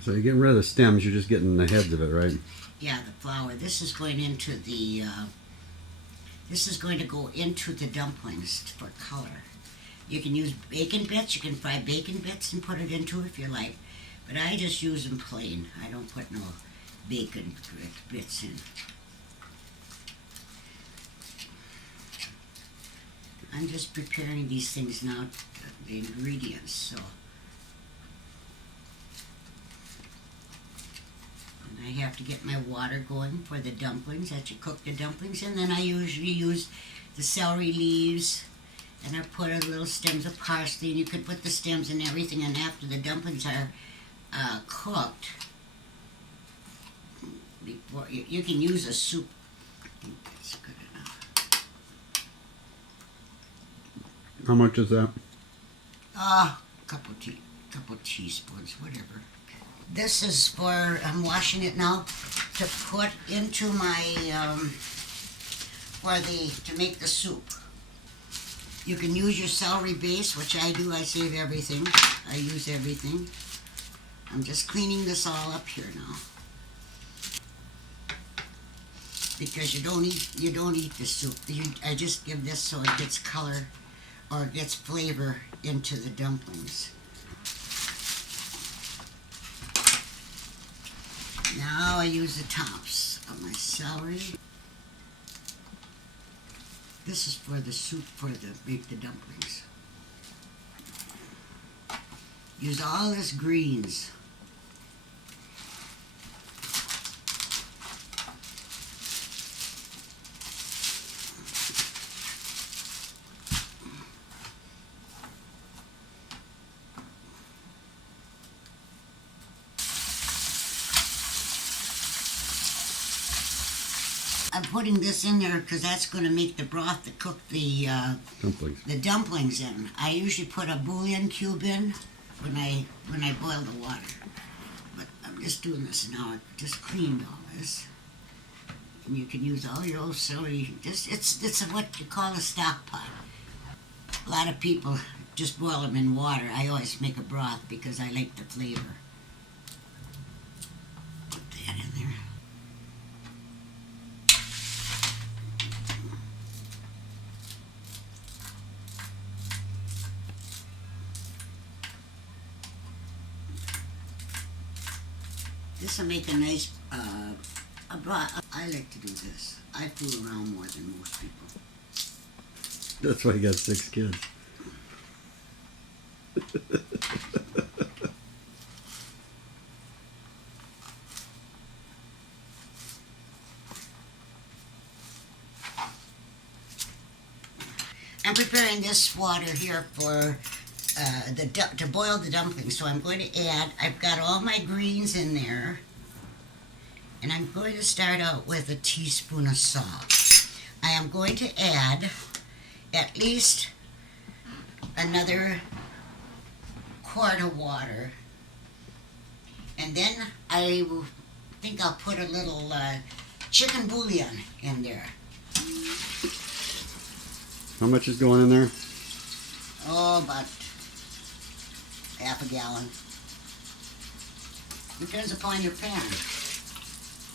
So you're getting rid of the stems, you're just getting the heads of it, right? Yeah, the flour. This is going into the, this is going to go into the dumplings for color. You can use bacon bits, you can fry bacon bits and put it into if you like. But I just use them plain. I don't put no bacon bits in. I'm just preparing these things now, the ingredients, so. And I have to get my water going for the dumplings, that you cook the dumplings, and then I usually use the celery leaves, and I put a little stems of parsley, and you could put the stems and everything, and after the dumplings are cooked, before you can use a soup. I think that's good enough. How much is that? Couple teaspoons, whatever. This is for, I'm washing it now, to put into my, to make the soup. You can use your celery base, which I do, I save everything. I use everything. I'm just cleaning this all up here now. Because you don't eat the soup. I just give this so it gets color or it gets flavor into the dumplings. Now I use the tops of my celery. This is for the soup make the dumplings. Use all this greens. I'm putting this in there because that's going to make the broth to cook the dumplings in. I usually put a bouillon cube in when I boil the water. But I'm just doing this now. I just cleaned all this. And you can use all your old celery. It's what you call a stock pot. A lot of people just boil them in water. I always make a broth because I like the flavor. Put that in there. This will make a nice broth. I like to do this. I fool around more than most people. That's why you got 6 kids. I'm preparing this water here for to boil the dumplings. So I'm going to add, I've got all my greens in there. And I'm going to start out with a teaspoon of salt. I am going to add at least another quart of water. And then I think I'll put a little chicken bouillon in there. How much is going in there? Oh, about half a gallon. Depends upon your pan.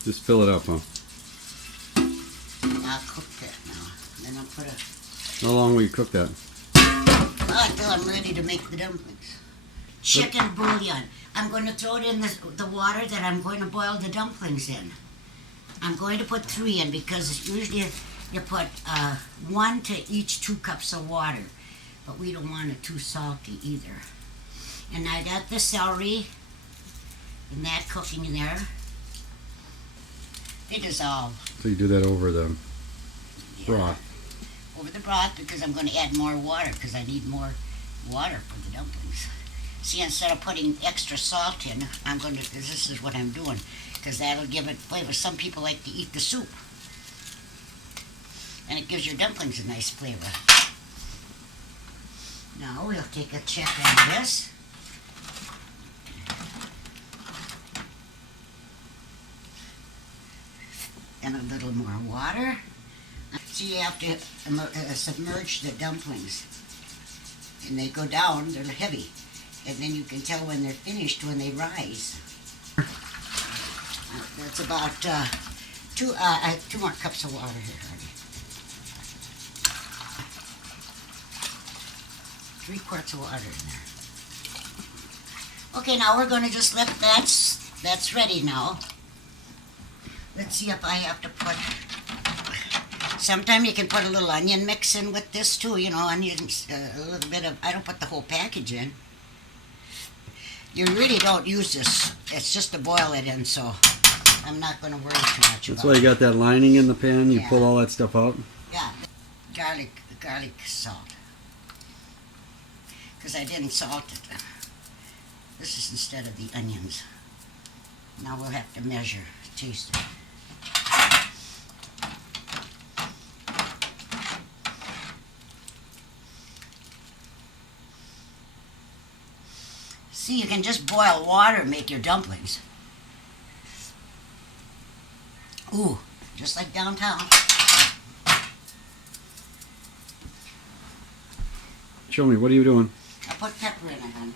Just fill it up, huh? I'll cook that now. Then I'll put a... How long will you cook that? Until I'm ready to make the dumplings. Chicken bouillon. I'm going to throw it in the water that I'm going to boil the dumplings in. I'm going to put 3 in because usually you put 1 to each 2 cups of water. But we don't want it too salty either. And I got the celery and that cooking in there. They dissolve. So you do that over the broth. Over the broth because I'm going to add more water because I need more water for the dumplings. See, instead of putting extra salt in, this is what I'm doing because that'll give it flavor. Some people like to eat the soup. And it gives your dumplings a nice flavor. Now we'll take a check on this. And a little more water. So you have to submerge the dumplings. And they go down, they're heavy. And then you can tell when they're finished when they rise. That's about two more cups of water here, honey. 3 quarts of water in there. Okay, now we're going to just let that's ready now. Let's see if I have to put. Sometime you can put a little onion mix in with this too. You know, onions, a little bit of. I don't put the whole package in. You really don't use this. It's just to boil it in, so I'm not going to worry too much That's about why you it. got that lining in the pan. You Yeah. pull all that stuff out. Yeah, garlic salt. Because I didn't salt it. This is instead of the onions. Now we'll have to measure, taste it. See, you can just boil water and make your dumplings. Ooh, just like downtown. Show me. What are you doing? I put pepper in it, honey.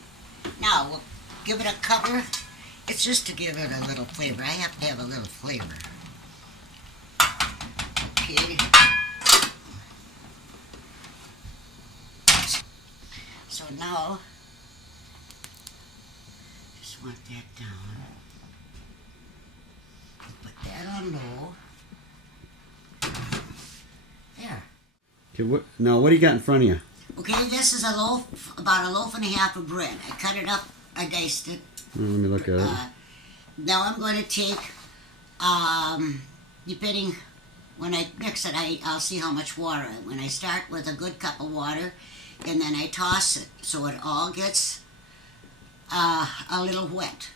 Now, we'll give it a cover. It's just to give it a little flavor. I have to have a little flavor. Okay. So now, just want that down. Put that on low. There. Okay. Now, what do you got in front of you? Okay, this is a loaf, about a loaf and a half of bread. I cut it up, I diced it. Let me look at it. Now I'm going to take, depending, when I mix it, I'll see how much water. When I start with a good cup of water, and then I toss it so it all gets a little wet.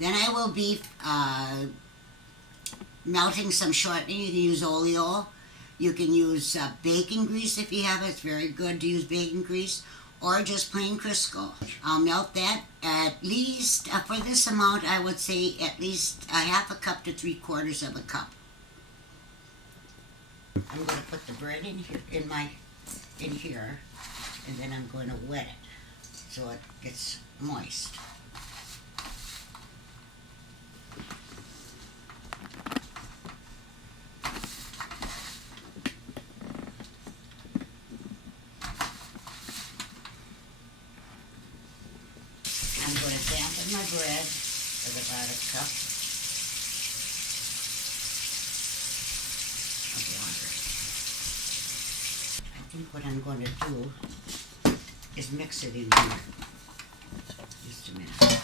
Then I will be melting some shortening. You can use oleo. You can use bacon grease if you have it. It's very good to use bacon grease. Or just plain Crisco. I'll melt that at least, for this amount, I would say at least a half a cup to 3/4 of a cup. I'm going to put the bread in here, in here, and then I'm going to wet it so it gets moist. I'm going to dampen my bread with about a cup of water. I think what I'm going to do is mix it in here. Just a minute.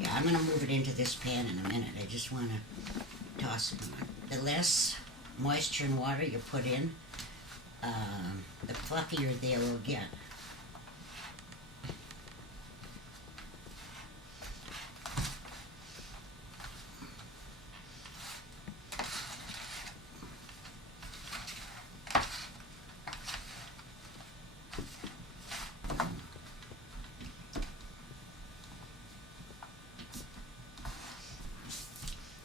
Yeah, I'm going to move it into this pan in a minute. I just want to toss it on. The less moisture and water you put in, the fluffier they will get.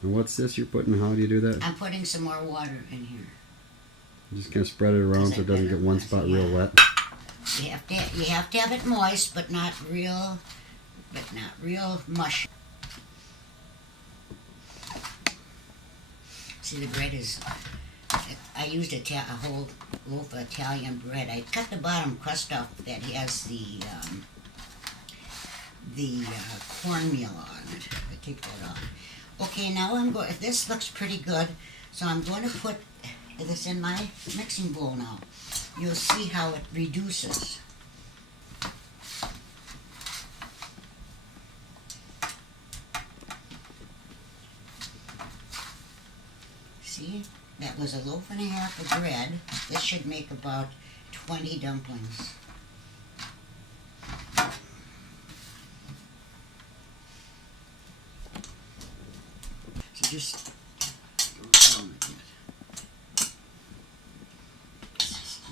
And what's this you're putting? How do you do that? I'm putting some more water in here. You just kind of spread it around so it doesn't get one spot real wet. You have to have it moist, but not real mush. See, the bread is. I used a whole loaf of Italian bread. I cut the bottom crust off that has the cornmeal on it. I take that off. Okay, now I'm going. This looks pretty good, so I'm going to put this in my mixing bowl now. You'll see how it reduces. See, that was a loaf and a half of bread. This should make about 20 dumplings. So just don't tell me yet.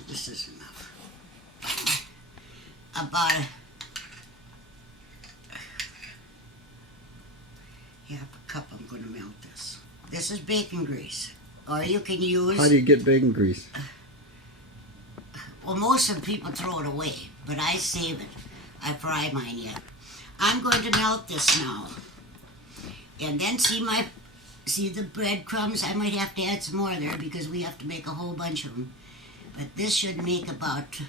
This is enough. About half a cup I'm going to melt this. This is bacon grease. Or you can use... How do you get bacon grease? Well, most of the people throw it away, but I save it. I fry mine yet. I'm going to melt this now. And then see my See the breadcrumbs? I might have to add some more there because we have to make a whole bunch of them. But this should make about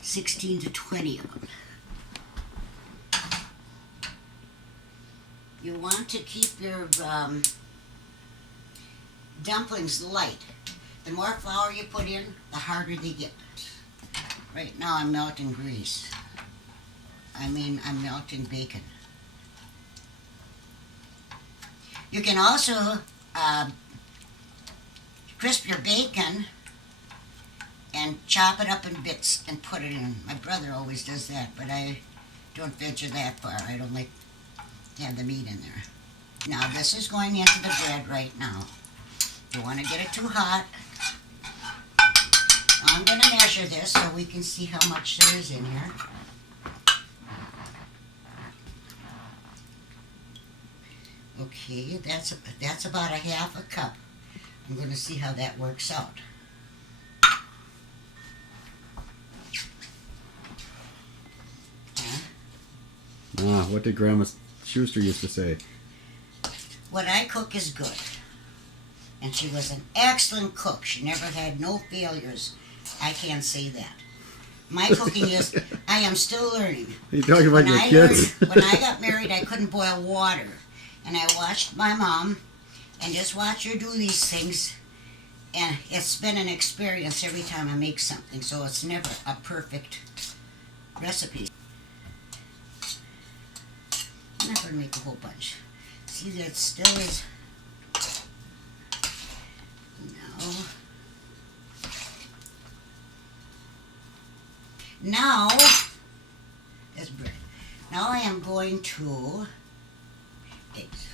16 to 20 of them. You want to keep your dumplings light. The more flour you put in, the harder they get. Right now I'm melting grease. I'm melting bacon. You can also crisp your bacon and chop it up in bits and put it in. My brother always does that, but I don't venture that far. I don't like to have the meat in there. Now this is going into the bread right now. You want to get it too hot. I'm going to measure this so we can see how much there is in here. Okay, that's about a half a cup. I'm going to see how that works out. What did Grandma Schuster used to say? What I cook is good. And she was an excellent cook. She never had no failures. I can't say that. My cooking is, I am still learning. Are you talking about your kids? When I got married, I couldn't boil water. And I watched my mom and just watch her do these things. And it's been an experience every time I make something. So it's never a perfect recipe. I'm not going to make a whole bunch. See, that still is... No. Now, that's bread. Now I am going to eggs.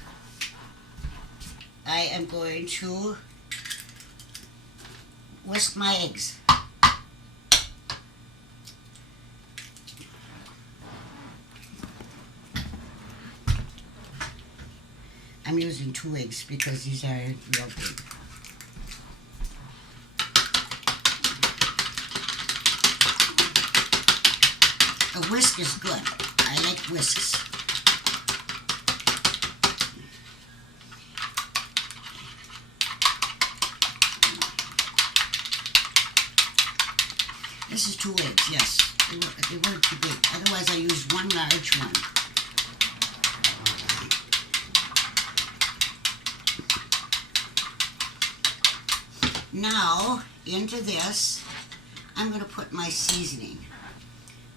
I am going to whisk my eggs. I'm using 2 eggs because these are real big. A whisk is good. I like whisks. This is 2 eggs, yes. They weren't too big. Otherwise, I use 1 large one. Now, into this, I'm going to put my seasoning.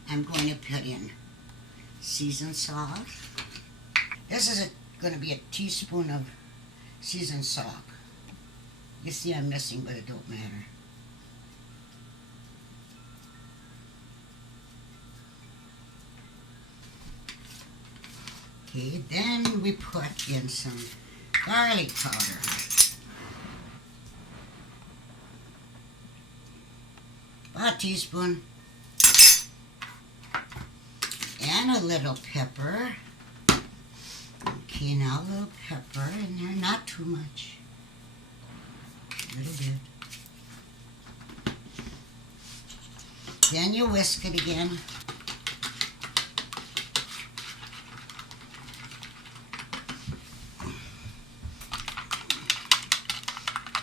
I'm going to put in seasoned salt. This is going to be a teaspoon of seasoned salt. You see I'm missing, but it don't matter. Okay, then we put in some garlic powder. About a teaspoon. And a little pepper. Okay, now a little pepper in there, not too much. A little bit. Then you whisk it again.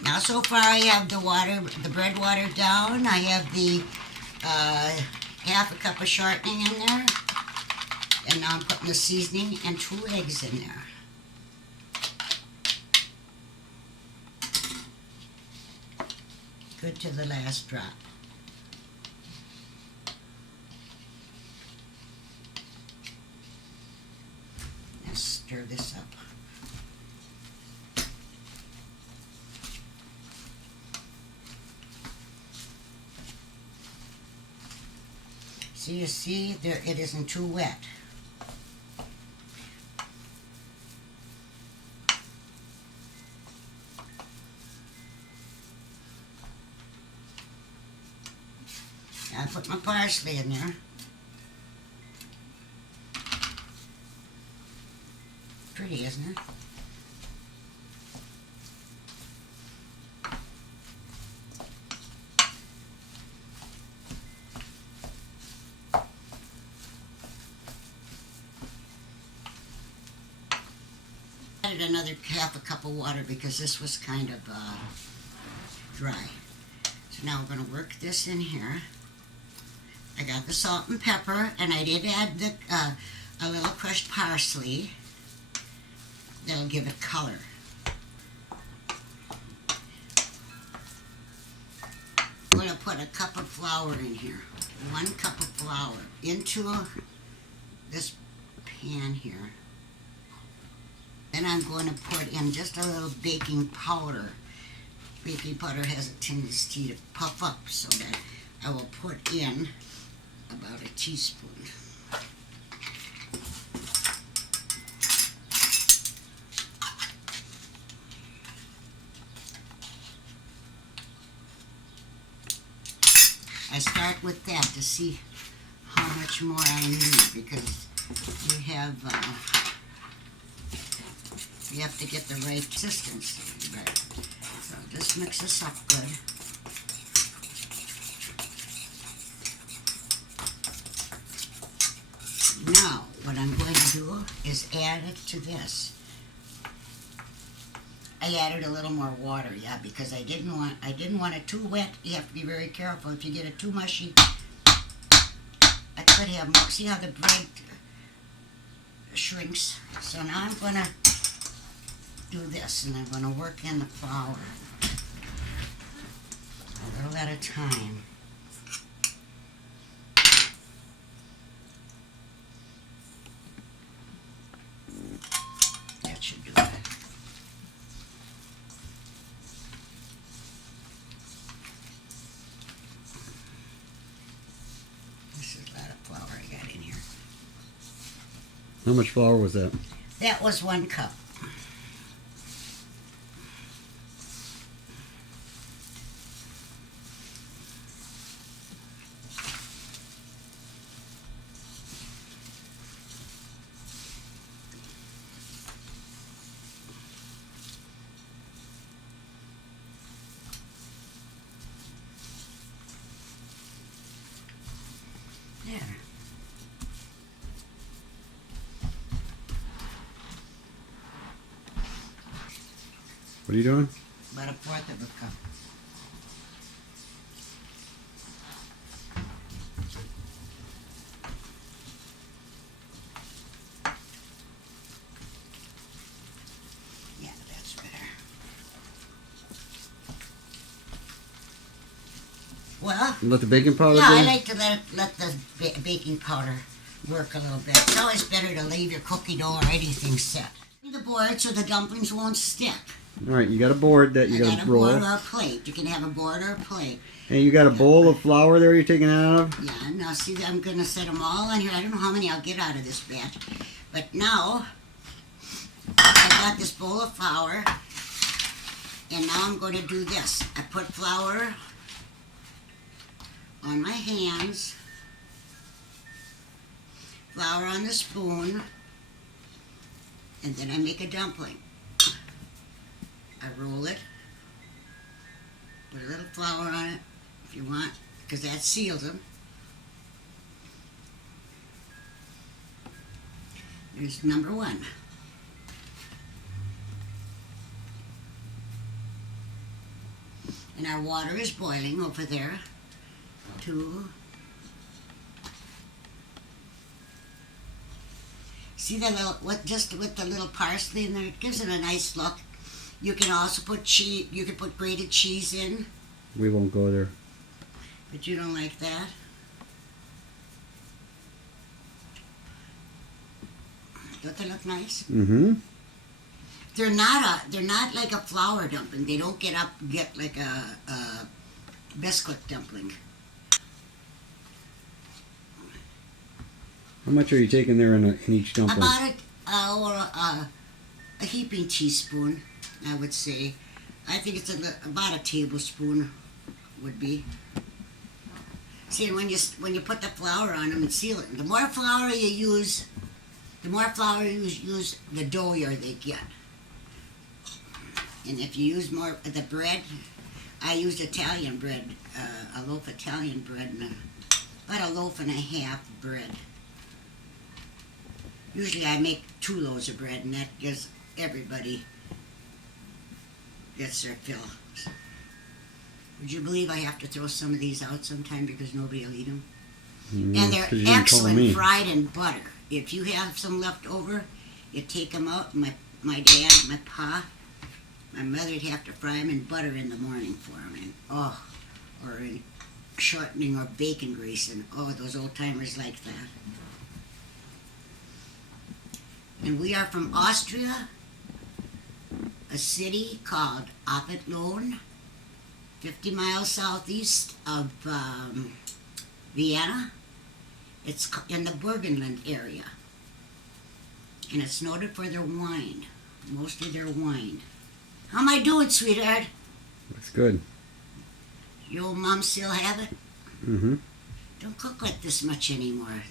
Now so far I have the bread watered down. I have the half a cup of shortening in there. And now I'm putting the seasoning and 2 eggs in there. Good to the last drop. Let's stir this up. So you see, there it isn't too wet. I put my parsley in there. Pretty, isn't it? added another half a cup of water because this was kind of dry. So now we're going to work this in here. I got the salt and pepper, and I did add a little crushed parsley. That'll give it color. I'm going to put a cup of flour in here. 1 cup of flour into this pan here. Then I'm going to put in just a little baking powder. Baking powder has a tendency to puff up, so that I will put in about a teaspoon. I start with that to see how much more I need, because you have to get the right consistency. Right. So just mix this up good. Now, what I'm going to do is add it to this. I added a little more water, yeah, because I didn't want it too wet. You have to be very careful. If you get it too mushy, I could have more. See how the bread shrinks? So now I'm going to do this, and I'm going to work in the flour a little at a time. That should do it. This is a lot of flour I got in here. How much flour was that? That was 1 cup. There. What are you doing? About 1/4 of a cup. Yeah, that's better. Well, Let the baking powder yeah, do I it? like to let the baking powder work a little bit. It's always better to leave your cookie dough or anything set. The board so the dumplings won't stick. All right, you got a board that you I got got to a board roll. or a plate. You can have a board or a plate. And you got a bowl of flour there you're taking it out of? Yeah, now see, I'm going to set them all on here. I don't know how many I'll get out of this batch. But now, I got this bowl of flour. And now I'm going to do this. I put flour on my hands. Flour on the spoon. And then I make a dumpling. I roll it. Put a little flour on it if you want, because that seals them. There's number 1. And our water is boiling over there. 2. See the little, just with the little parsley in there, it gives it a nice look. You can also put cheese. You can put grated cheese in. We won't go there. But you don't like that? Don't they look nice? Mm-hmm. They're not like a flour dumpling. They don't get like a biscuit dumpling. How much are you taking there in each dumpling? About a heaping teaspoon, I would say. I think it's about a tablespoon would be. See, when you put the flour on them and seal it, the more flour you use, the doughier they get. And if you use more of the bread, I used Italian bread, a loaf of Italian bread, and about a loaf and a half bread. Usually I make 2 loaves of bread, and that gives everybody gets their fill. Would you believe I have to throw some of these out sometime because nobody will eat them? And they're 'cause you didn't tell me. excellent fried in butter. If you have some left over, you take them out. My dad, my pa, my mother'd have to fry them in butter in the morning for them. And, or in shortening or bacon grease. And, those old timers like that. And we are from Austria, a city called Appenlohn, 50 miles southeast of Vienna. It's in the Burgenland area. And it's noted for their wine, mostly their wine. How am I doing, sweetheart? Looks good. Your old mom still have it? Mm-hmm. Don't cook like this much anymore.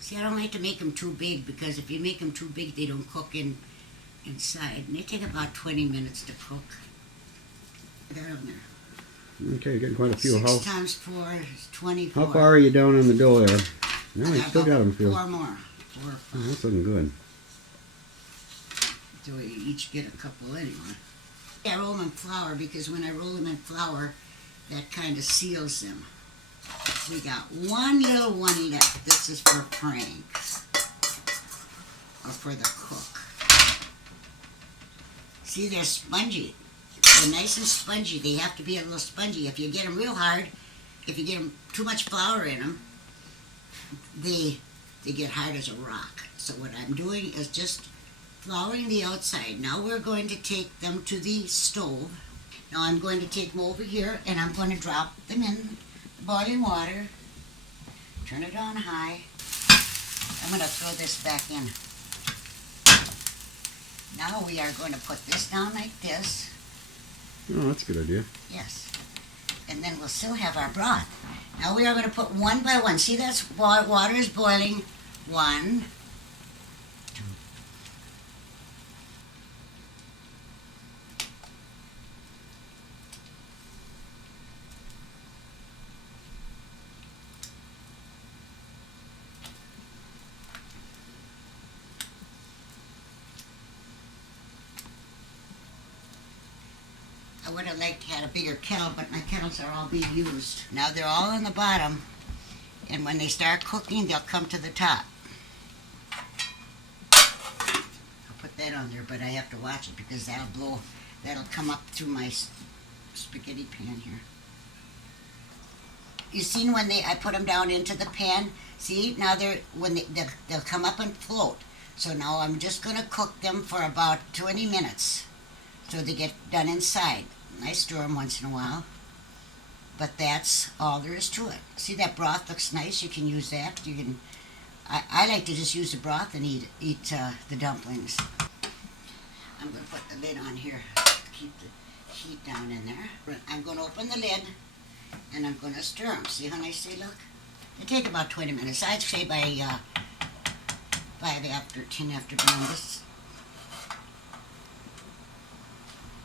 See, I don't like to make them too big because if you make them too big, they don't cook inside. And they take about 20 minutes to cook. They're on there. Okay, you're getting quite a few. 6 times 4 is 24. How far are you down on the dough there? No, you I still got them, Phil. 4 more. 4 or 5. Oh, that's looking good. So we each get a couple anyway. I roll them in flour because when I roll them in flour, that kind of seals them. We got one little one left. This is for Frank. Or for the cook. See, they're spongy. They're nice and spongy. They have to be a little spongy. If you get them real hard, if you get them too much flour in them, they get hard as a rock. So what I'm doing is just flouring the outside. Now we're going to take them to the stove. Now I'm going to take them over here and I'm going to drop them in boiling water. Turn it on high. I'm going to throw this back in. Now we are going to put this down like this. Oh, that's a good idea. Yes. And then we'll still have our broth. Now we are going to put one by one. See, that's water is boiling. 1, 2. I would have liked to have a bigger kettle, but my kettles are all being used. Now they're all on the bottom, and when they start cooking, they'll come to the top. I'll put that on there, but I have to watch it because that'll come up through my spaghetti pan here. You seen when I put them down into the pan? See, now they'll come up and float. So now I'm just going to cook them for about 20 minutes. So they get done inside. I stir them once in a while. But that's all there is to it. See, that broth looks nice. You can use that. You can. I like to just use the broth and eat the dumplings. I'm going to put the lid on here. Keep the heat down in there. I'm going to open the lid and I'm going to stir them. See how nice they look? They take about 20 minutes. I'd say by 10 after noon.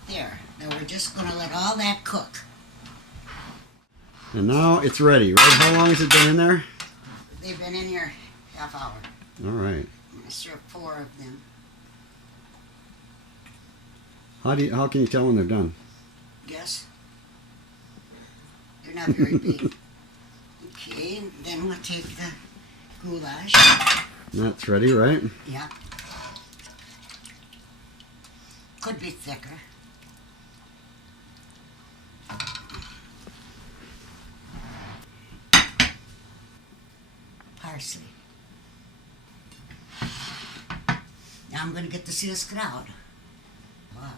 There. Now we're just going to let all that cook. And now it's ready, right? How long has it been in there? They've been in here half hour. All right. I served 4 of them. How can you tell when they're done? Yes. They're not very big. Okay, then we'll take the goulash. That's ready, right? Yeah. Could be thicker. Parsley. Now I'm going to get the sauerkraut. Wow.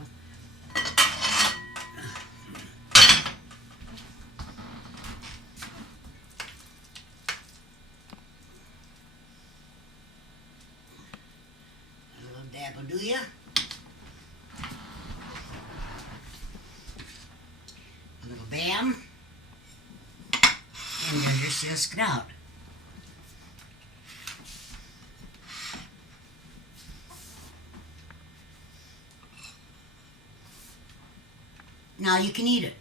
A little dab will do ya. A little bam. And there's your sauerkraut. Now you can eat it.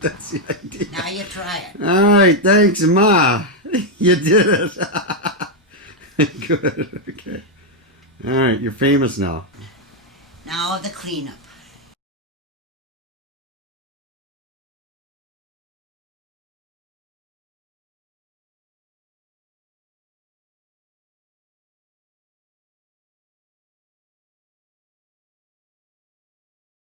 That's the idea. Now you try it. All right, thanks, Ma. You did it. Good. Okay. All right, you're famous now. Now the cleanup.